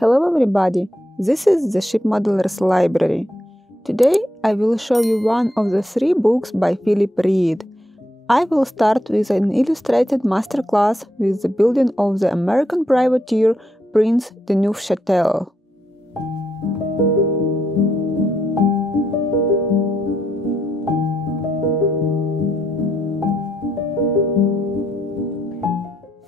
Hello everybody, this is the Ship Modelers Library. Today I will show you one of the 3 books by Philip Reed. I will start with an illustrated masterclass with the building of the American privateer Prince de Neufchatel.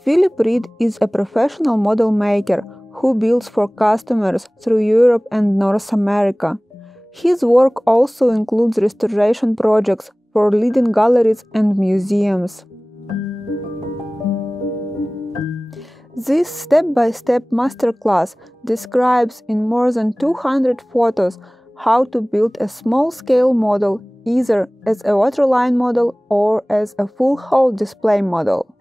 Philip Reed is a professional model maker who builds for customers through Europe and North America. His work also includes restoration projects for leading galleries and museums. This step-by-step masterclass describes in more than 200 photos how to build a small-scale model either as a waterline model or as a full-hull display model.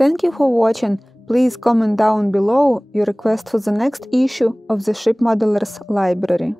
Thank you for watching. Please comment down below your request for the next issue of the Ship Modelers Library.